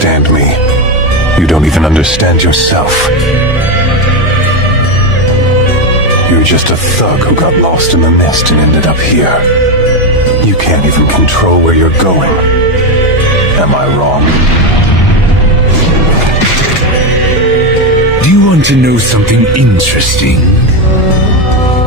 understand me. You don't even understand yourself. You're just a thug who got lost in the mist and ended up here. You can't even control where you're going. Am I wrong? Do you want to know something interesting?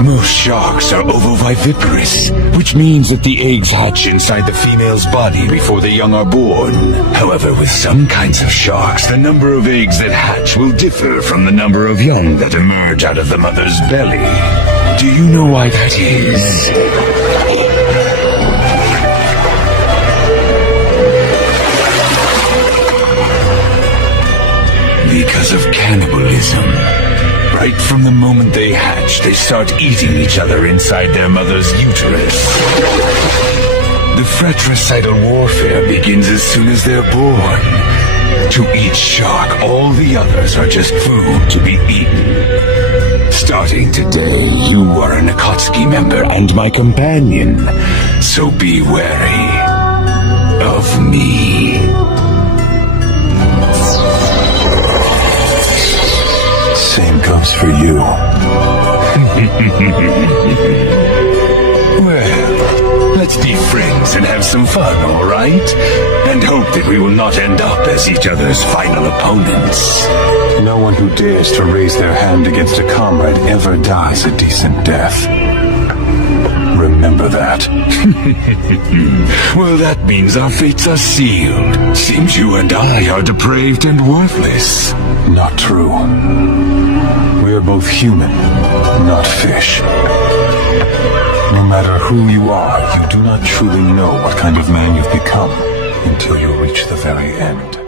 Most sharks are ovoviviparous, which means that the eggs hatch inside the female's body before the young are born. However, with some kinds of sharks, the number of eggs that hatch will differ from the number of young that emerge out of the mother's belly. Do you know why that is? Because of cannibalism. Right from the moment they hatch, they start eating each other inside their mother's uterus. The fratricidal warfare begins as soon as they're born. To each shark, all the others are just food to be eaten. Starting today, you are an Akatsuki member and my companion, so be wary of me. Same goes for you. Well, let's be friends and have some fun, all right? And hope that we will not end up as each other's final opponents. No one who dares to raise their hand against a comrade ever dies a decent death. Remember that. Well, that means our fates are sealed. Seems you and I are depraved and worthless. Not true. We are both human, not fish. No matter who you are, you do not truly know what kind of man you've become until you reach the very end.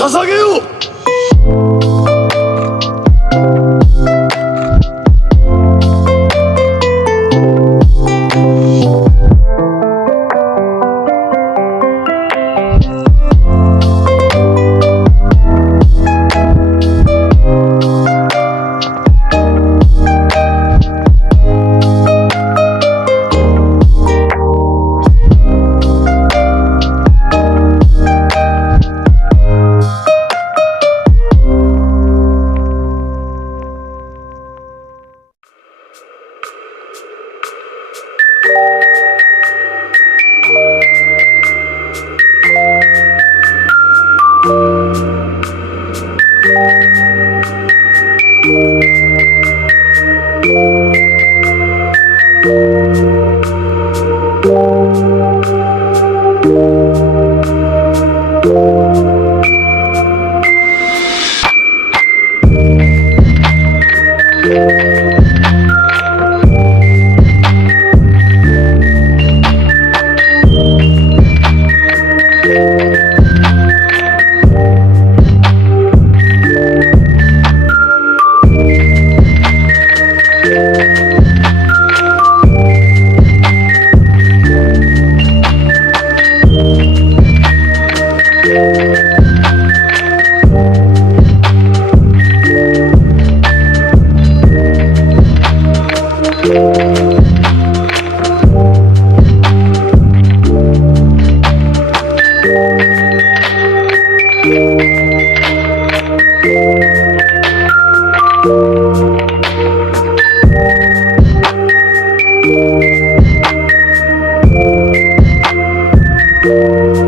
Sasageyo! you.